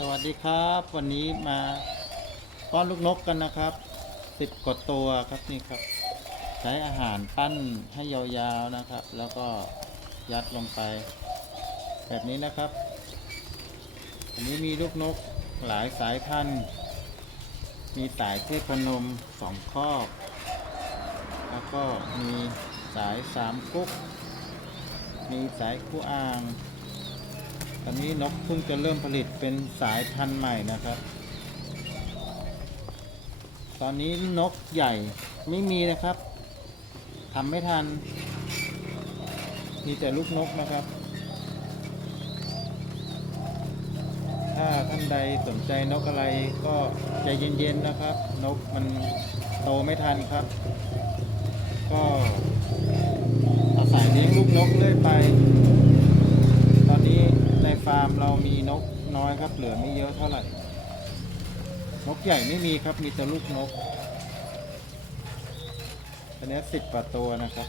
สวัสดีครับ วันนี้มาป้อนลูกนกกันนะครับสิบกว่าตัวครับนี่ครับ ใช้อาหารปั้นให้ยาวๆนะครับ แล้วก็ยัดลงไป แบบนี้นะครับอันนี้มีลูกนกหลายสายพันธุ์ มีสายเทพนมสองครอบ แล้วก็มีสายสามกุ๊กมีสายคู่อ่าง อนนี้นกเพิ่งจะเริ่มผลิตเป็นสายพันธุ์ใหม่นะครับ ตอนนี้นกใหญ่ไม่มีนะครับทำไม่ทัน มีแต่ลูกนกนะครับ ถ้าท่านใดสนใจนกอะไรก็ใจเย็นๆนะครับ นกมันโตไม่ทันครับ ก็อาศัยเลี้ยงลูกนกเรื่อยไป ฟาร์มเรามีนกน้อยครับ เหลือไม่เยอะเท่าไหร่ นกใหญ่ไม่มีครับ มีแต่ลูกนกอันนี้สิบกว่าตัวนะครับ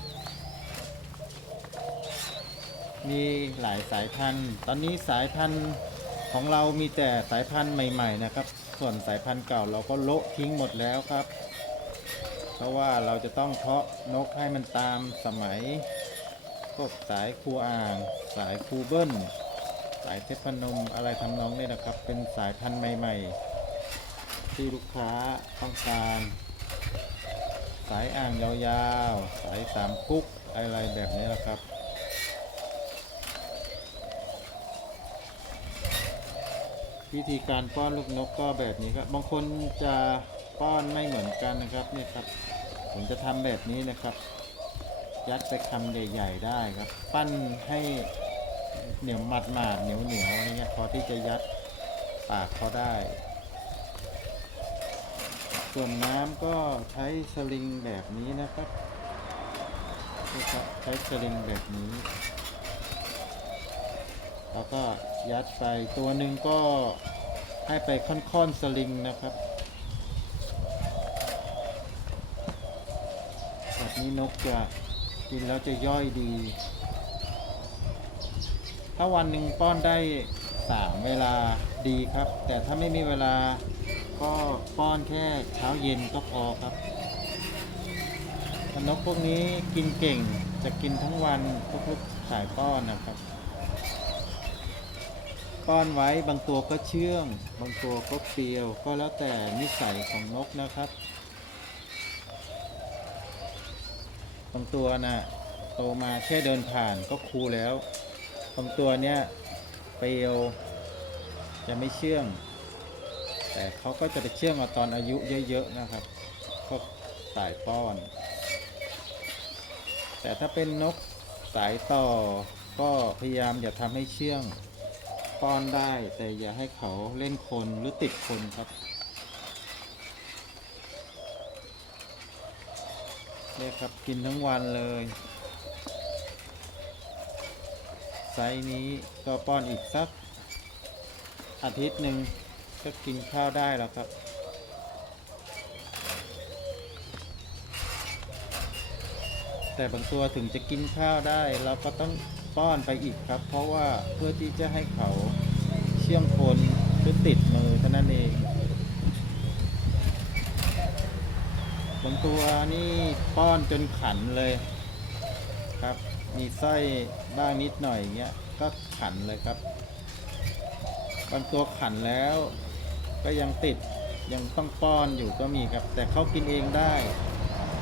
มีหลายสายพันธุ์ ตอนนี้สายพันธุ์ของเรามีแต่สายพันธุ์ใหม่ ๆ นะครับ ส่วนสายพันธุ์เก่าเราก็โละทิ้งหมดแล้วครับ เพราะว่าเราจะต้องเพาะนกให้มันตามสมัยพวกสายคูอ่าง สายคูเบิ้ล สายเทพนมอะไรทำนองนี้นะครับ เป็นสายพันธุ์ใหม่ๆ ที่ลูกค้าต้องการ สายอ่างยาวๆ สายสามกุ๊กอะไรแบบนี้นะครับวิธีการป้อนลูกนกก็แบบนี้ครับ บางคนจะป้อนไม่เหมือนกันนะครับนี่ครับ ผมจะทำแบบนี้นะครับ ยัดไปคำใหญ่ ๆ ได้ครับ ปั้นให้ เหนียวหมัดหมาดๆเหนียวเหนียวๆอะไรเงี้ยพอที่จะยัดปากเขาได้ ส่วนน้ำก็ใช้สลิงแบบนี้นะครับนี่ครับใช้สลิงแบบนี้แล้วก็ยัดไปตัวหนึ่งก็ให้ไปค่อนๆสลิงนะครับแบบนี้นกจะกินแล้วจะย่อยดี ถ้าวันหนึ่งป้อนได้สามเวลาดีครับ แต่ถ้าไม่มีเวลาก็ป้อนแค่เช้าเย็นก็พอครับนกพวกนี้กินเก่งจะกินทั้งวันพวกลูกสายป้อนนะครับ ป้อนไว้บางตัวก็เชื่อง บางตัวก็เปรียว ก็แล้วแต่นิสัยของนกนะครับ บางตัวน่ะโตมาแค่เดินผ่านก็คูแล้ว บางตัวเนี้ยเปรียวจะไม่เชื่อง แต่เขาก็จะไปเชื่องเอาตอนอายุเยอะๆนะครับพวกสายป้อน แต่ถ้าเป็นนกสายต่อก็พยายามอย่าทำให้เชื่องป้อนได้แต่อย่าให้เขาเล่นคนหรือติดคนครับ เนี่ยครับกินทั้งวันเลย ไซส์นี้ก็ป้อนอีกสัก อาทิตย์หนึ่งก็กินข้าวได้แล้วครับ แต่บางตัวถึงจะกินข้าวได้เราก็ต้องป้อนไปอีกครับ เพราะว่าเพื่อที่จะให้เขาเชื่องคนหรือติดมือเท่านั้นเองบางตัวนี่ป้อนจนขันเลยครับ มีไส้บ้างนิดหน่อยอย่างเงี้ยก็ขันเลยครับบางตัวขันแล้ว ก็ยังติดยังต้องป้อนอยู่ก็มีครับ แต่เขากินเองได้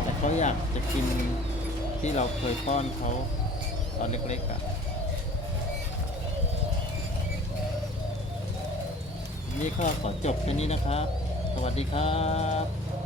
แต่เขาอยากจะกินที่เราเคยป้อนเขาตอนเล็กๆอะ่ะนี่ก็ขอจบแค่นี้นะครับ สวัสดีครับ